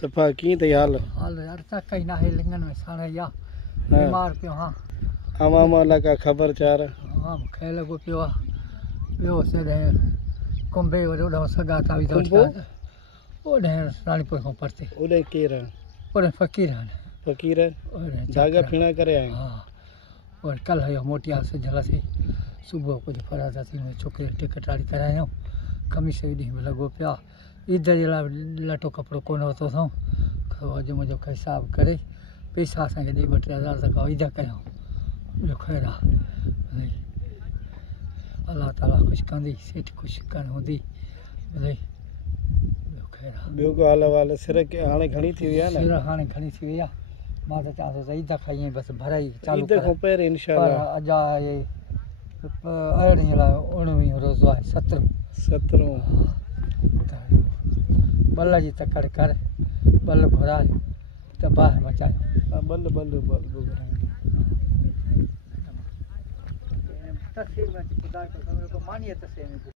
सफ़ा कीअं अथई हाल? हाल यार तक ही ना है लिंगन में साणे या बीमार पियो हां आवाम अला का ख़बरचार हां खे लॻो पियो आहे ॿियो सॾे कुंभे वॾो ॾाढो सॻा था बि ओॾे रानीपुर खां परते ओॾे केरु आहे? ओॾे फ़क़ीर फ़क़ीर धागा फीणा करे आया हाँ और कल यो मोटिया से झलसी सुबह कुछ फरादा थी में छोकरे टिकट वाली करायो कमीस ॾींहुं में लॻो पिया ईद जे लाइ लटो कपिड़ो कोन वरितो अथऊं अॼु मुंहिंजो हिसाबु करे पैसा असांखे ॾेई 2-3 हज़ार तक ईद कयूं ॿियो ख़ैरु आहे अलाह ताला कुझु कंदी सेठ कुझु करणु हूंदी ॿियो ख़ैरु आहे ॿियो को हाल वाल सिर हाणे घणी थी वई आहे न? सिर हाणे घणी थी वई आहे मां त चवां थो ईद खां ईअं बसि भराई चालू ईद खां पहिरीं इंशाअल्लाह अॼु आहे 19 रोज़ो आहे 17 बल जी तकड़ कर बल घुराए तबाह मचायो बल तस्वीर में खुदा को मानिए तस्वीर में